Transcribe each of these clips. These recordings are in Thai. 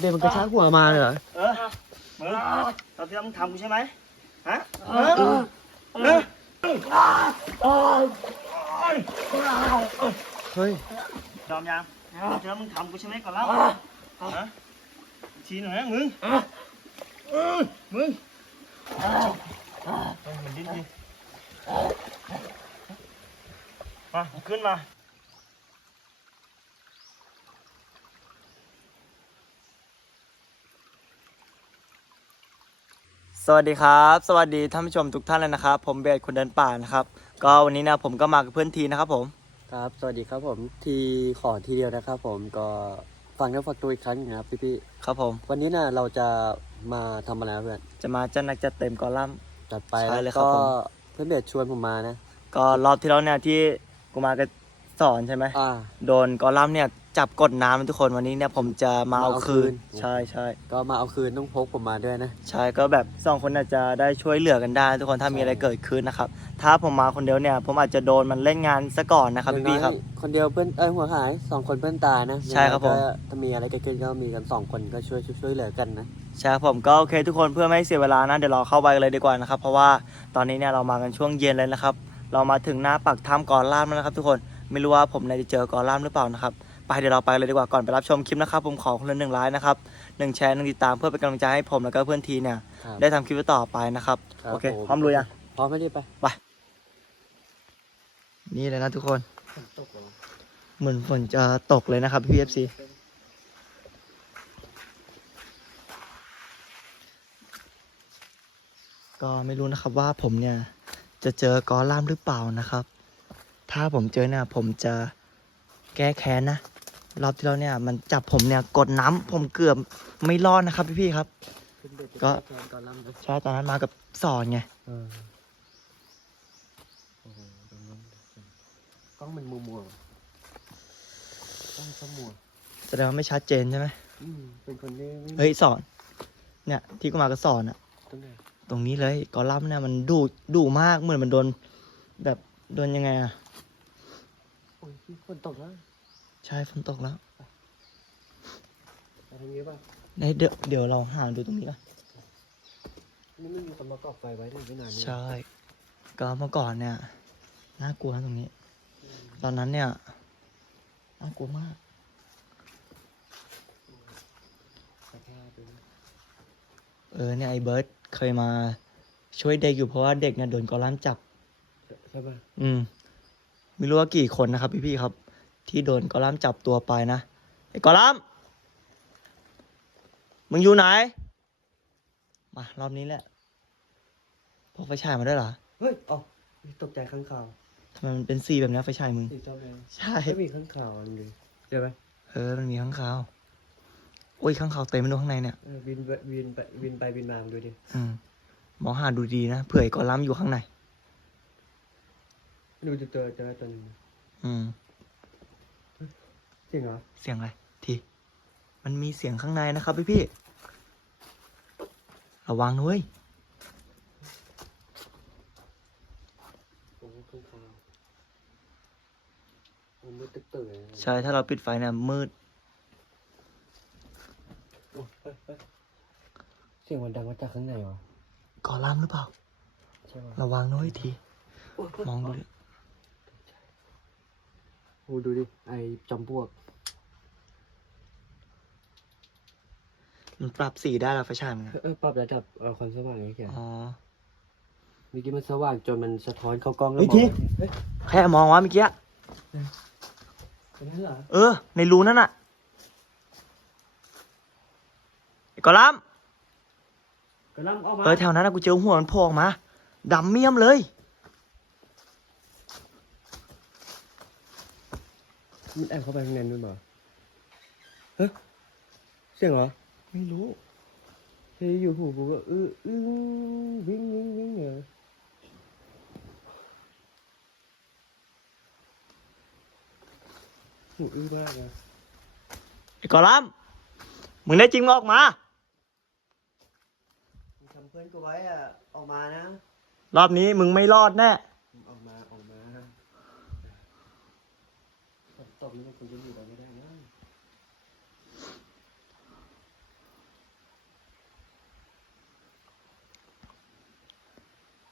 เด็กมันกระชากหัวมาเลยเหรอเออมึงตอนที่แล้วมึงทำกูใช่ไหมฮะเออเออเฮ้ยยอมยังตอนที่แล้วมึงทำกูใช่ไหมก่อนแล้วฮะชี้หน่อยนะมึงเออมึงเฮ้ยมันดิ้นดิมาขึ้นมา สวัสดีครับ สวัสดีท่านผู้ชมทุกท่านเลยนะครับ ผมเบสคนเดินป่านะครับ ก็วันนี้นะผมก็มากับเพื่อนทีนะครับผมครับ สวัสดีครับผมทีขอทีเดียวนะครับผมก็ฟังแล้วฝากตัวอีกครั้งหนึงนะครับพี่ครับผม ๆวันนี้นะเราจะมาทำอะไรนะเพื่อนจะมาจัดหนักจัดเต็มกอลัมน์ จัดไปใช่แล้วเลยครับก็ผม เพื่อนเบสชวนผมมานะก็รอบที่แล้วเนี่ยที่กูมาก็สอนใช่ไหมอ่าโดนกอลัมน์เนี่ย จับกดน้ำนะทุกคนวันนี้เนี่ยผมจะมาเอามาเอาคืนคืน ใช่ใช่ก็มาเอาคืนต้องพกผมมาด้วยนะ ใช่ก็แบบสองคนอาจจะได้ช่วยเหลือกันได้ ทุกคนถ้ามีอะไรเกิดขึ้นนะครับถ้าผมมาคนเดียวเนี่ย ผมอาจจะโดนมันเล่นงานซะก่อนนะครับอย่างพี่น้อยๆครับ คนเดียวเพื่อนเอ้ยหัวหายสองคนเพื่อนตายนะใช่ครับผมยังไงก็ถ้ามีอะไรเกิดขึ้นก็มีกันสองคนก็ช่วยช่วยช่วยเหลือกันนะ ใช่ครับผมก็โอเคทุกคนเพื่อไม่ให้เสียเวลานะเดี๋ยวเราเข้าไปกันเลยดีกว่านะครับ เพราะว่าตอนนี้เนี่ยเรามากันช่วงเย็นเลยนะครับ เรามาถึงหน้าปากถ้ำกอล่ามแล้วนะครับ ทุกคนไม่รู้ว่าผมเนี่ยจะเจอกอล่ามหรือเปล่านะครับ ไปเดี๋ยวเราไปเลยดีกว่าก่อนไปรับชมคลิปนะครับผมขอคนละหนึ่งไลค์นะครับหนึ่งแชร์หนึ่งติดตามเพื่อเป็นกำลังใจให้ผมแล้วก็เพื่อนทีเนี่ยครับได้ทำคลิปต่อไปนะครับครับโอเคผม พร้อมลุยยังพร้อมไม่ได้ไปนี่เลยนะทุกคนเหมือนฝนจะตกเลยนะครับพี่เอฟซีก็ไม่รู้นะครับว่าผมเนี่ยจะเจอกอล่ามหรือเปล่านะครับ ถ้าผมเจอเนี่ยผมจะแก้แค้นนะ รอบที่แล้วเนี่ย มันจับผมเนี่ยกดน้ำผมเกือบไม่รอดนะครับพี่ๆครับ ก็ก่อนลำเลยใช่ตอนนั้นมากับสอนไงเออโอ้โหตรงนั้นกล้องมันมัวมัวๆกล้องชอบมัวแสดงว่าไม่ชัดเจนใช่ไหมอืมเป็นคนที่ไม่เฮ้ยสอน เนี่ย ที่กูมากับสอนอะตรงไหนตรงนี้เลยกอลัมน์เนี่ยมันดุดุมากเหมือนมันโดน แบบโดนยังไงอะโอ้ยพี่ฝนตกแล้ว ใช่ฝนตกแล้วมาทางนี้ป่ะในเดี๋ยวเดี๋ยวเราหาดูตรงนี้ก่อนนี่ไม่มีคนมากอบไฟไว้ตั้งไม่นานนี่ใช่ก็เมื่อก่อนเนี่ยน่ากลัวนะตรงนี้ ตอนนั้นเนี่ยน่ากลัวมากสภาพเป็นเออเนี่ยไอ้เบิร์ดเคยมาช่วยเด็กอยู่เพราะว่าเด็กเนี่ยโดนกอลัมน์จับ ใช่ป่ะอืมไม่รู้ว่ากี่คนนะครับพี่ๆครับ ที่โดนกอลัมน์จับตัวไปนะไอ้กอลัมน์มึงอยู่ไหน มารอบนี้แหละพกไฟฉายมาด้วยเหรอเฮ้ยอ๋อตกใจข้างข่าวทำไมมันเป็นสีแบบนี้ไฟฉายมึง สีส้มเลยใช่ ไม่มีข้างข่าวอะไรเลยเจอไหมเออมันมีข้างคาวโอ้ยข้างคาวเต็มไปหมดข้างในเนี่ยเออบินไปบินไปบินไปบินมามึงดูดิอืมมองหาดูดีนะเผื่อไอ้กอลัมน์อยู่ข้างใน ดูจะเจอเจอตัวหนึง อืม จริงเหรอ เสียงอะไร ที มันมีเสียงข้างในนะครับพี่พี่ๆระวังนะเว้ยโอ้ข้างข่าวโอ้มืดตึ๊กตื่นเลยนะใช่ ถ้าเราปิดไฟเนี่ยมืดโอ้เฮ้ยเฮ้ยเสียงมันดังมาจากข้างในวะกอลัมน์หรือเปล่า ใช่ป่ะระวังนะเว้ยทีโอ้ยมองดูดิ โอ้ดูดิ ไอจอมปลวก มันปรับสีได้แล้วไฟฉายมันเออเออปรับระดับเอ่อความสว่างไงแกอ๋อเมื่อกี้มันสว่างจนมันสะท้อนเข้ากล้องแล้วเฮ้ยมองทีเฮ้ยแค่มองวะเมื่อกี้ เป็นนั้นเหรอเออ ในรูนั่นน่ะไอ้กอลัมน์กระลำออกมาเออแถวนั้นนะกูเจอหัวมันโผล่ออกมาดำเมี่ยมเลย มันแอบเข้าไปข้างในนู่นเหรอเฮ้ยเสียงเหรอ ไม่รู้เฮ้ยอยู่หูกูก็อื้ออื้อวิ่งวิ่งวิ่งเหรอหูอื้อมากเลยไอ้กอลัมน์มึงได้จริงมึงออกมาทำเพื่อนกูไว้อะออกมานะ รอบนี้มึงไม่รอดแน่ ออกมาออกมาตกนี่มันคงจะอยู่ได้ไม่ได้นะ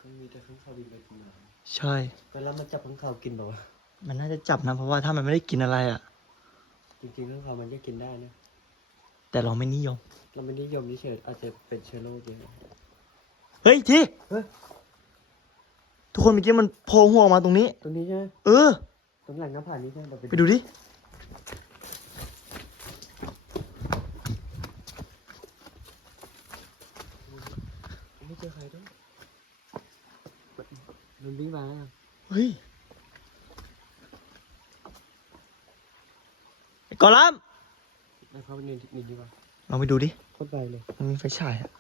ก็มีแต่ข้างคาวบินไปกินน้ใช่ำก็แล้วมันจับข้างคาวกินเปล่าวะมันน่าจะจับนะ เพราะว่าถ้ามันไม่ได้กินอะไรอะ จริงๆข้างคาวมันก็กินได้นะ แต่เราไม่นิยม เราไม่นิยมเฉยๆอาจจะเป็นเชื้อโรคเยอะเฮ้ยทีเฮ้ยทุกคนเมื่อกี้มันโผล่หัวออกมาตรงนี้ ตรงนี้ใช่ไหมเออ ตรงหลังน้ำผ่านนี้ใช่ไหมเราไปดูดิ ไม่เจอใครด้วยมันวิ่งมาแล้วเฮ้ยไอ้กอลัมแล้วเขาไปนินนินดีกว่าลองไปดูดิ โคตรไกลเลย มันมีไฟฉายอะ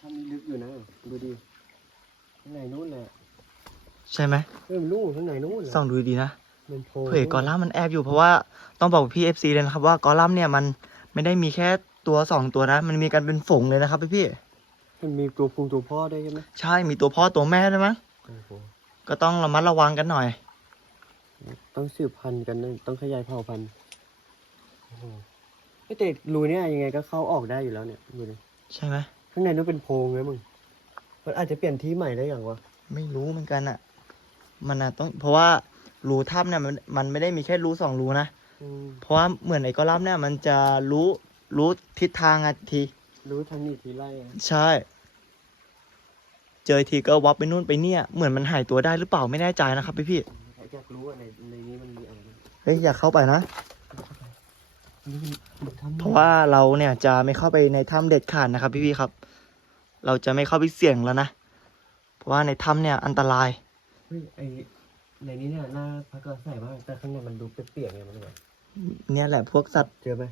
ทำนี้ลึกอยู่นะ ดูดิข้างในนู้นแหละ ใช่ไหมเออมันนู่นข้างในนู้นแหละส่องดูดีๆนะมันโพเผื่อกอลัมน์มันแอบอยู่เพราะว่าต้องบอกพี่เอฟซีเลยนะครับว่ากอลัมน์เนี่ยมันไม่ได้มีแค่ตัวสองตัวนะ มันมีกันเป็นฝูงเลยนะครับพี่พี่มันมีตัวพุงตัวพ่อได้วยใช่ไหมๆใช่มีตัวพ่อตัวแม่ด้วยมั้งโอ้โหก็ต้องระมัดระวังกันหน่อย ต้องสืบพันธุ์กันนะต้องขยายเผ่าพันธุ์โอ้โหเอ้ยแต่รูเนี่ยยังไงก็เข้าออกได้อยู่แล้วเนี่ยดูดิใช่ไหมข้างในนู้นเป็นโพรงเลยมึงมันอาจจะเปลี่ยนที่ใหม่ได้อย่างวะไม่รู้เหมือนกันอะ มันอะต้องเพราะว่ารูถ้ำเนี่ยมันมันไม่ได้มีแค่รูสองรูนะ อืมเพราะว่าเหมือนไอ้กอลัมน์เนี่ยมันจะรู้รู้ทิศทางอะที รู้ทางนี้ทีไล่อะใช่ เจอทีก็วับไปนู่นไปเนี่ย เหมือนมันหายตัวได้หรือเปล่าไม่แน่ใจนะครับพี่พี่อยากรู้ว่าในในนี้มันมีอะไรบ้างๆเฮ้ยอยากเข้าไปนะ นี่มันมันทำเพราะว่าเราเนี่ยจะไม่เข้าไปในถ้ำเด็ดขาดนะครับพี่ๆครับ เราจะไม่เข้าไปเสี่ยงแล้วนะ เพราะว่าในถ้ำเนี่ยอันตรายเฮ้ยไอในนี้เนี่ยน่าพักอาศัยมากแต่ข้างในมันดูเปียกๆไงมันแบบเนี่ยแหละพวกสัตว์เจอไหม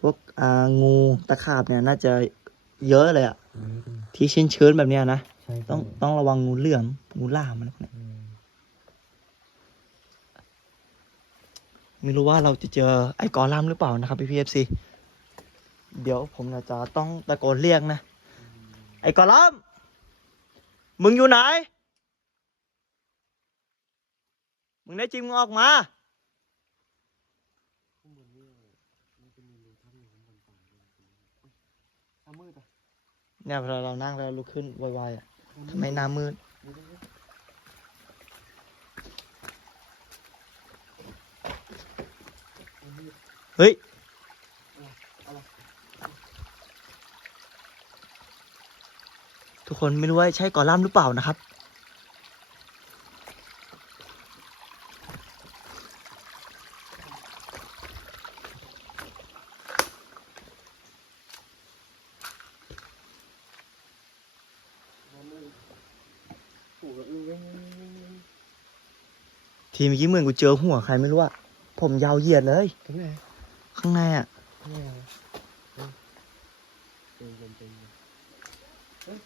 พวกอ่างูตะขาบเนี่ยน่าจะเยอะเลยอะที่ชื้นชื้นๆแบบเนี้ยนะใช่ต้องต้องระวังงูเหลือมงูล่ามอะไรพวกเนี้ยอืมไม่รู้ว่าเราจะเจอไอ้กอลัมน์หรือเปล่านะครับพี่พีเอฟซีเดี๋ยวผมน่าจะต้องตะโกนเรียกนะ ไอ้กอลัมน์มึงอยู่ไหน มึงได้จริงมึงออกมา ข้างบนนี่มันจะมีรูถ้ำอยู่ข้างบนฝั่งด้วยอุ๊ยหน้ามืดอะเนี่ยเวลาเรานั่งแล้วลุกขึ้นไวๆอะทำไมหน้ามืดดูดิเฮ้ยทุกคนไม่รู้ว่าใช่กอลัมน์หรือเปล่านะครับ หน้ามืดโอ้โหอือเว้ย ทีเมื่อกี้เหมือนกูเจอหัวใครไม่รู้อะผมยาวเหยียดเลย ตรงไหนข้างในอะข้างในอะไรเฮ้ยใจเย็นใจเย็นเฮ้ย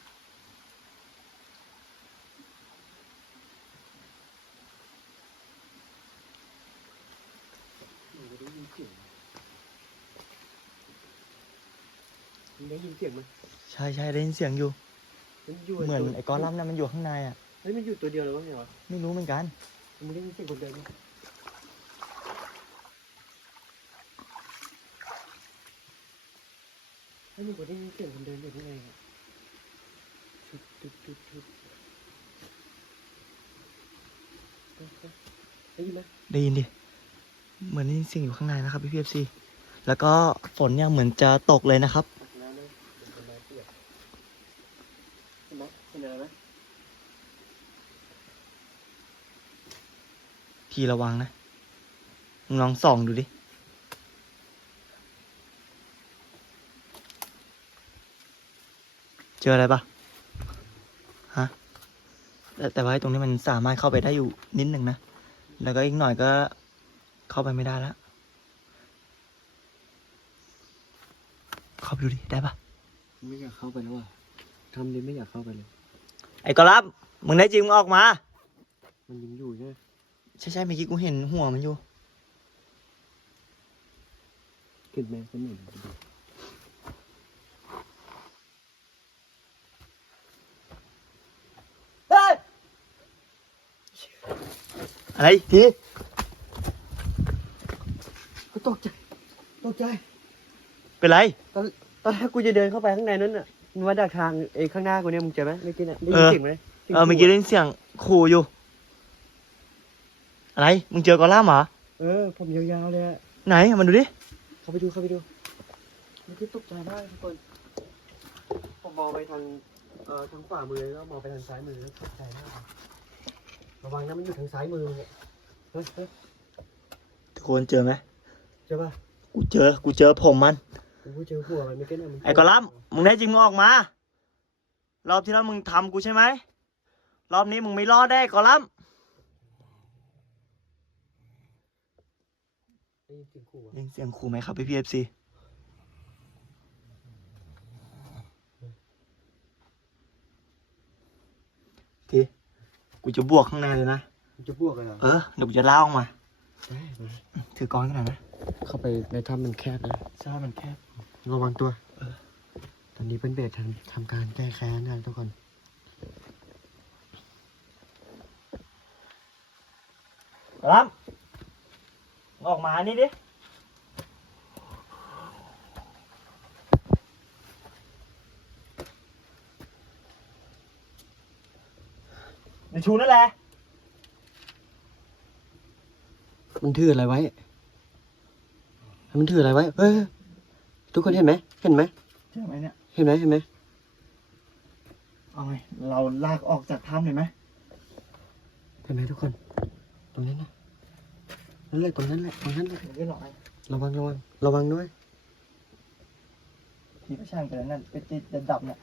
หนูได้ยินเสียงมึงได้ยินเสียงไหมใช่ใช่ได้ยินเสียงอยู่ มันอยู่เหมือนตัวไอ้กอลัมน์น่ะมันอยู่ข้างในอะเฮ้ยมันอยู่ตัวเดียวเลยวะไงวะไม่รู้เหมือนกัน มึงได้ยินเสียงคนเดินไหมเฮ้ยมึงก็ได้ยินเสียงคนเดินอยู่ที่ไหนอะชุดชุดชุดชุดได้ยินไหมได้ยินดิ เหมือนได้ยินเสียงอยู่ข้างในนะครับพี่พีเอฟซีแล้วก็ฝนเนี่ยเหมือนจะตกเลยนะครับ ตักน้ำเลยเป็นต้นไม้เปียกเห็นไหมเห็นอะไรไหม พี่ระวังนะมึงลองส่องดูดิ เจออะไรปะฮะ แต่แต่ว่าไอ้ตรงนี้มันสามารถเข้าไปได้อยู่นิดหนึ่งนะ แล้วก็อีกหน่อยก็เข้าไปไม่ได้แล้ว เข้าไปดูดิ ได้ปะไม่อยากเข้าไปแล้วอะทำนี้ไม่อยากเข้าไปเลย ไอ้กอลับมึงได้จริงมึงออกมา มันยังอยู่ใช่ไหม ใช่ใช่เมื่อกี้กูเห็นหัวมันอยู่กลิ่นแมงสนิมดูดิเฮ้ยอะไรทีกูตกใจตกใจ เป็นไร ตอนตอนแรกกูจะเดินเข้าไปข้างในนั้นน่ะมันมาดักทางไอ้ข้างหน้ากูเนี่ยมึงเจอไหมไม่อกินอะได้ยินเสียงไหมสียงเออเมื่อกี้ได้ยินเสียงขู่อยู่ อะไร มึงเจอกอล่ามเหรอ เออ ผมยาวๆเลยอะไหนมันดูดิ เข้าไปดูเข้าไปดูเมื่อกี้ตกใจมากทุกคน ผมมองไปทางเอ่อทางขวามือแล้วมองไปทางซ้ายมือแล้วตกใจมากเลยระวังนะมันอยู่ทางซ้ายมือเนี่ยเฮ้ยเฮ้ยทุกคนเจอไหมเจอป่ะกูเจอ กูเจอผมมัน กูเจอหัวมันเมื่อกี้น่ะมันไอ้กอลัมน์มึงแน่จริงมึงออกมา รอบที่แล้วมึงทำกูใช่ไหม รอบนี้มึงไม่รอดได้กอลัมน์ ได้ ยินเสียงขู่อะได้ยินเสียงขู่ไหมครับพี่พีเอฟซีทีกูจะบวกข้างในเลยนะ มันจะบวกเลยเหรอเออเดี๋ยวกูจะเล่าออกมา ได้มาถือกล้องขนาดนะเข้าไปในถ้ำมันแคบนะใช่มันแคบ ระวังตัวตอนนี้เป็นเบสทำทำการแก้แค้นนะทุกคนกอลัมน์มึง ออกมานี่ดิในชูนั่นแหละ มันถืออะไรไว้ มันถืออะไรไว้เฮ้ยทุกคนเห็นไหม เห็นไหม ใช่ไหมเนี่ย เห็นไหมเห็นไหมเอาไง เราลากออกจากถ้ำเลยไหมเห็นไหมทุกคน ตรงนั้นนะ นั่นแหละตรงนั้นแหละตรงนั้นแหละเรื่องหน่อยระวังระวังระวังด้วยทีประช่างกันนั่นเป็นจิตจะดับเนี่ย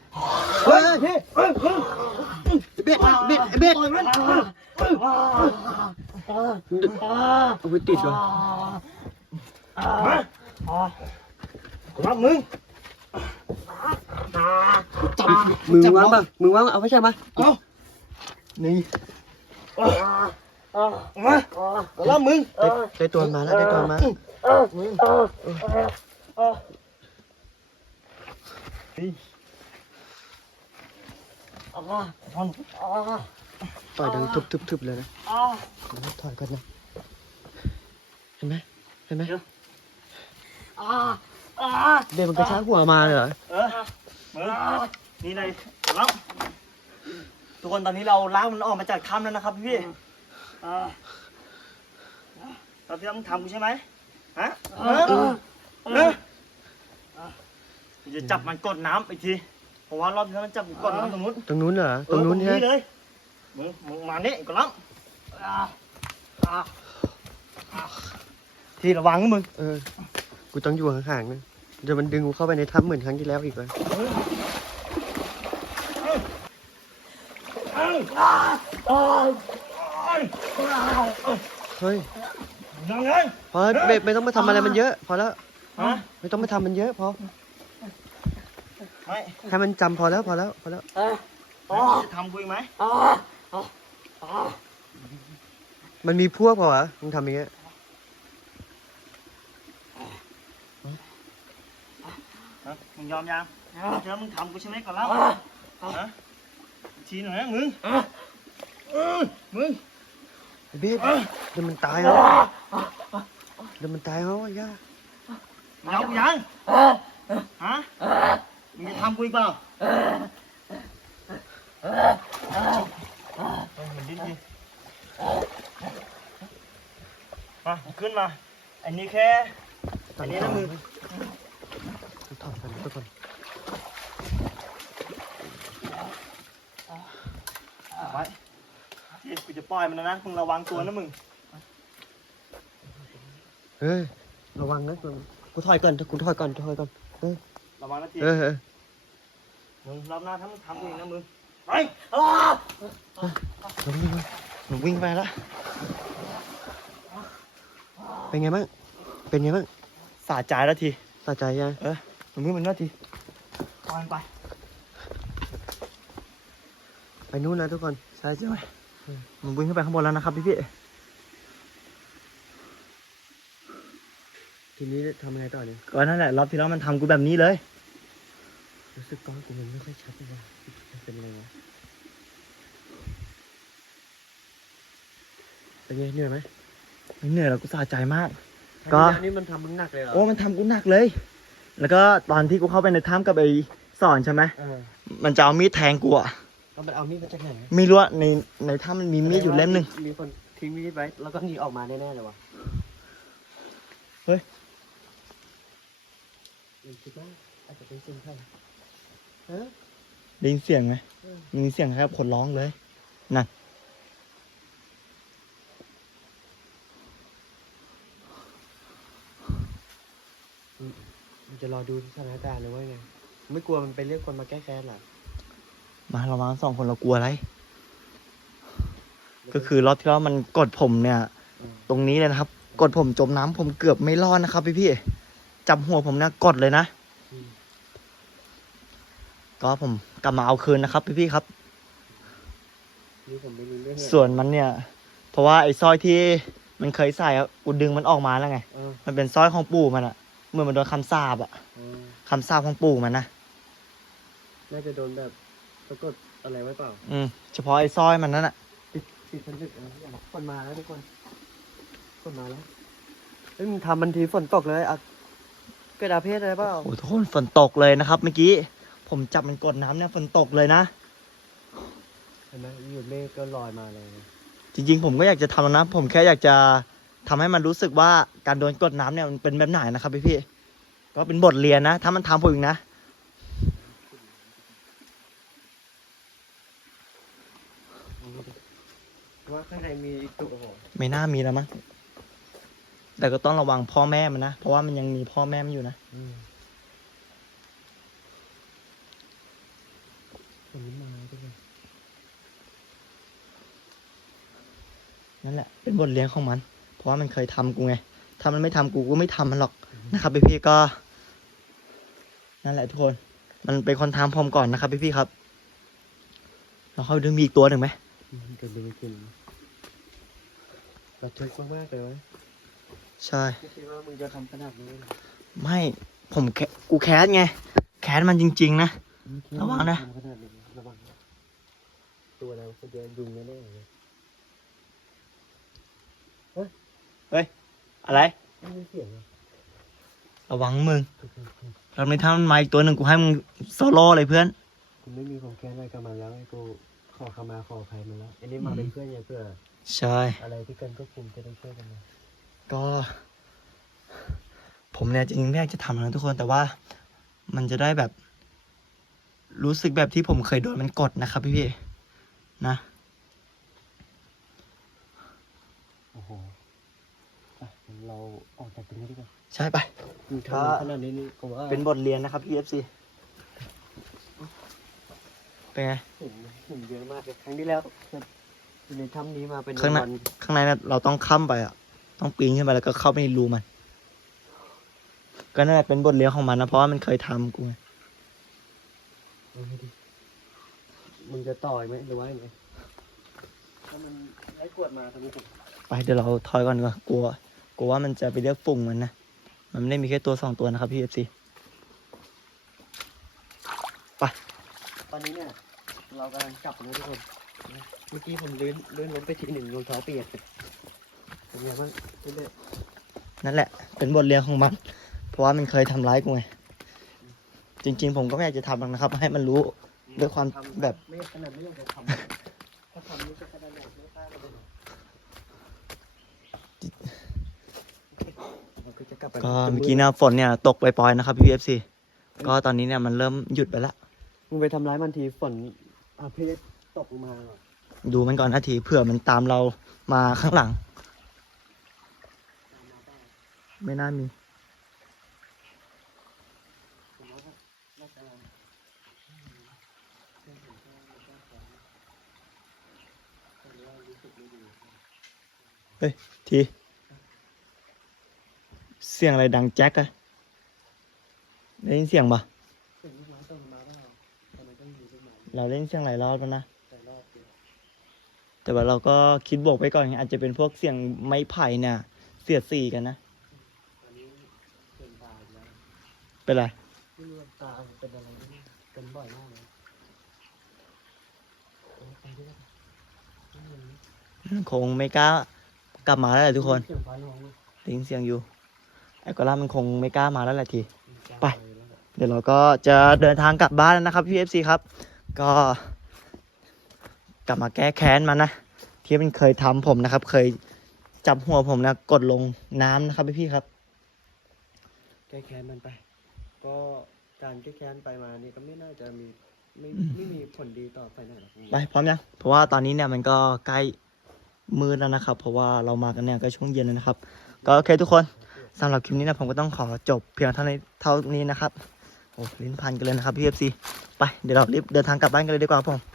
เฮ้ยพี่เฮ้ยเฮ้ยเบ็ดเบ็ดเบ็ดเอาไปติดวะรับมึงจับมือวางป่ะมือวางเอาไปใช่ไหมนี่ มารับมึงได้ได้ตัวมาแล้วได้ตัวมาต่อยดังทุบๆๆเลยนะถอยก่อนนะเห็นไหมเห็นไหมเด็กมันกระชากหัวมาเลยเหรอเออมึงนี่เลยรับทุกคนตอนนี้เราล้างมันออกมาจากถ้ำแล้วนะครับพี่ ตอนที่เรามึงทำกูใช่ไหมฮะเออเออกูจะจับมันกดน้ำอีกทีเพราะว่ารอบที่แล้วมันจับกูกดน้ำตรงนู้นตรงนู้นเหรอตรงนู้นเออใช่ไหมเลยมึงมึงมาเนี่ยก็ล้ำทีระวังนะมึงเออกูต้องอยู่ห่างๆนะเดี๋ยวมันดึงกูเข้าไปในถ้ำเหมือนครั้งที่แล้วอีกเลย เฮ้ยยังไงพอแล้วเบรกไม่ต้องมาทำอะไรมันเยอะ พอแล้วฮะไม่ต้องมาทำมันเยอะพอไม่ให้มันจำพอแล้วพอแล้วพอแล้วจะทำกูอีกไหมมันมีพวกเปล่าวะมึงทำอย่างเงี้ยฮะมึงยอมยังเดี๋ยวมึงทำกูใช่ไหมก่อนแล้วฮะทีหน่อยนะมึงเออมึง ไอ้เบสเดี๋ยวมันตายเอาเดี๋ยวมันตายเอาไอ้ย่าย อมยังฮะมึงจะทำกูอีกเปล่าเออมันดิ้นดิมาขึ้นมา อันนี้แค่ อันนี้นะมึง กูถอดกันทุกคน ไว้ ที่กูจะปล่อยมันแล้วนะมึงระวังตัวนะมึงเฮ้ยระวังนะกูถอยก่อนกูถอยก่อนถอยก่อนระวังนะทีเออเออมึงรอบหน้าถ้ามึงทำกูอีกนะมึงไประวังระวังมึงวิ่งไปแล้วเป็นไงบ้างเป็นไงบ้างสาใจแล้วทีสะใจยังเออมึงวิ่งมันนาทีปล่อยมันไป ไปนู่นนะทุกคนใช่ใช่ไหม มึงวิ่งขึ้นไปข้างบนแล้วนะครับพี่พี่ทีนี้ทำไงต่อเนี่ยก็นั่นแหละรอบที่แล้วมันทำกูแบบนี้เลย รู้สึกกล้องกูมันไม่ค่อยชัดเลยว่ะเป็นอะไรวะไปเป็นไงเหนื่อยไหมไม่เหนื่อยแล้วกูสะใจมาก ก็ อันนี้มันทำมึงหนักเลยเหรอโอ้มันทำกูหนักเลย แล้วก็ตอนที่กูเข้าไปในถ้ำกับไอ้สอนใช่ไหมเออ มันจะเอามีดแทงกูอะ แล้วมันเอามีดมาจากไหนไม่รู้ว่าในในถ้ำมันมีมีดอยู่เล่มหนึ่งมีคนทิ้งมีดไว้แล้วก็หนีออกมาแน่ๆเลยวะเฮ้ยคิดว่าอาจจะเป็นเสียงใครเออได้ยินเสียงไหมเออมีเสียงครับคนร้องเลยนั่นมันจะรอดูสถานการณ์เลยว่าไง ไม่กลัวมันไปเรียกคนมาแก้แค้นเหรอ มาเรามาสองคนเรากลัวอะไร ก็คือรอบที่แล้วมันกดผมเนี่ย ตรงนี้เลยนะครับ กดผมจมน้ำผมเกือบไม่รอดนะครับพี่พี่ๆจับหัวผมเนี่ยกดเลยนะมก็ผมกลับมาเอาคืนนะครับ พี่พี่ๆครับนี่ผมไม่รู้เรื่องเลยส่วนมันเนี่ย เพราะว่าไอ้สร้อยที่มันเคยใส่อะกูดึงมันออกมาแล้วไงเออมันเป็นสร้อยของปู่มันอะเหมื่อนมันโดนคำสาบอะเออคำสาบของปู่มันนะน่าจะโดนแบบ สะกดอะไรไว้เปล่าอืมเฉพาะไอ้สร้อยมันนั่นอะติดติดพันธุ์เออคนมาแล้วทุกคนคนมาแล้วเฮ้ยมึงทำมันทีฝนตกเลยอะเกิดอาเพศอะไรเปล่าโอ้ทุกคนฝนตกเลยนะครับ เมื่อกี้ ผมจับมันกดน้ำเนี่ยฝนตกเลยนะเห็นไหมอยู่เมฆก็ลอยมาเลย จริงๆ ผมก็อยากจะทำแล้วนะ ผมแค่อยากจะทำให้มันรู้สึกว่าการโดนกดน้ำเนี่ยมันเป็นแบบไหนนะครับพี่พี่ๆก็เป็นบทเรียนนะ ถ้ามันทำผมอีกนะ ว่า ข้างในมีตุกโอ้โหไม่น่ามีแล้วมั้งแต่ก็ต้องระวังพ่อแม่มันนะ เพราะว่ามันยังมีพ่อแม่มันอยู่นะคนนี้มาทุกคนนั่นแหละ เป็นบทเรียนของมัน เพราะว่ามันเคยทำกูไง ถ้ามันไม่ทำกูก็ไม่ทำมันหรอกนะครับพี่พี่ๆก็ นั่นแหละทุกคน มันเป็นคนทำผมก่อนนะครับพี่พี่ๆครับเราเข้าไปดูมีอีกตัวหนึ่งไหม มันจะดูกิน ระทึกมากๆเลยวะใช่ ไม่คิดว่ามึงจะทำขนาดนี้เลยไม่ผมแคกูแคสไง แคสมันจริง ๆ นะ ไม่คิดระวังนะทำขนาดนี้ระวังนะตัวอะไรวะคนเดียวยุงแน่ๆเลยอะไร ไม่มีเสียงเลยระวังมึงรอบนี้ถ้ามันมาอีกตัวหนึ่งกูให้มึงโซโล่เลยเพื่อน กูไม่มีความแค้นอะไรกับมันแล้วไอ้กูขอขมาขออภัยมันแล้วอันนี้มาเป็นเพื่อนไงเพื่อ ใช่ อะไรที่เกันก็คุมจะได้ช่วยกันนะก็ ผมเนี่ยจริงๆไม่อยากจะทำนะทุกคนแต่ว่ามันจะได้แบบ รู้สึกแบบที่ผมเคยโดนมันกดนะครับพี่พี่ๆนะ โอ้โหไปเราออกจากตรงนี้ดีกว่าใช่ไปมึงก็ทำขนาดนี้นี่กูว่าเป็นบทเรียนนะครับพี่เอฟซีเป็นไง เห็นเห็นเยอะมากเลยครั้งที่แล้ว อยู่ในถ้ำนี้มาเป็นข้างในวันข้างในเนี่ยเราต้องข้ามไปอะ ต้องปีนขึ้นไปแล้วก็เข้าไปในรูมัน ก็นั่นแหละเป็นบทเรียนของมันนะเพราะว่ามันเคยทำกูไงเอาให้ดิมึงจะต่อยไหมหรือว่ายังไงถ้ามันไล่ขวดมาทำไมถึงไปเดี๋ยวเราถอยก่อนดีกว่อนกลัวกลัวว่ามันจะไปเรียกฝุ่งมันนะมันไม่ได้มีแค่ตัวสองตัวนะครับพี่เอฟซีตอนนี้เนี่ย เรากำลังกลับนะทุกคน เมื่อกี้ผมลื่นลื่นล้มไปทีหนึ่งรองเท้าเปียกเป็นไงบ้างเรื่อยนั่นแหละ เป็นบทเรียนของมัน เพราะว่ามันเคยทำร้ายกูไง จริง ๆ ผมก็ไม่อยากจะทำหรอกนะครับ ให้มันรู้ๆด้วยความทำแบบ ไม่อยากขนาดไม่อยากจะทำถ้าทำนี่จะขนาดไหนไม่กล้าเลยเราก็จะกลับไปก็เมื่อกี้เนะฝนเนี่ยตกปล่อยๆนะครับพี่เอฟซีก็ตอนนี้เนี่ยมันเริ่มหยุดไปละ มึงไปทำร้ายมันทีฝนอาเพศ ตกลงมาดูมันก่อนนาทีเผื่อมันตามเรามาข้างหลังมมไม่น่ามีเรื่องของการการสอนผมว่ารู้สึกไม่ดีที เสียงอะไรดังแจ๊กอะได้ยินเสียงปะเราเล่นเสียงหลายรอบแล้วนะ แต่รอบเดียว แต่ว่าเราก็คิดบวกไปก่อนไงอาจจะเป็นพวกเสียงไม้ไผ่เนี่ยเสียดสีกันนะอันนี้เป็นตายแล้วเป็นไรไม่รู้ว่าตาเป็นอะไรไม่รู้เป็นบ่อยมากเลยเอาไปด้วยกันไม่เห็นคงไม่กล้ากลับมาแล้วแหละทุกคนเสียงฟ้าร้องเลยได้ยินเสียงอยู่ไอ้กอล่ามันคงไม่กล้ามาแล้วแหละทีไปแล้วก็เดี๋ยวเราก็จะเดินทางกลับบ้านแล้วนะครับพี่เอฟซีครับ ก็ กลับมาแก้แค้นมันนะที่มันเคยทำผมนะครับ เคยจับหัวผมนะกดลงน้ำนะครับพี่ๆครับ แก้แค้นมันไป ก็การแก้แค้นไปมานี่ก็ไม่น่าจะมีไม่อืมไม่มีผลดีต่อไฟไหนหรอกไปพร้อมยังเพราะว่าตอนนี้เนี่ยมันก็ใกล้มืดแล้วนะครับ เพราะว่าเรามากันเนี่ยก็ช่วงเย็นแล้วนะครับ ก็โอเคทุกคนสำหรับคลิปนี้นะผมก็ต้องขอจบเพียงเท่านี้เท่านี้นะครับโอ้ลิ้นพันกันเลยนะครับพี่เอฟซีไปเดี๋ยวเรารีบเดินทางกลับบ้านกันเลยดีกว่าครับผม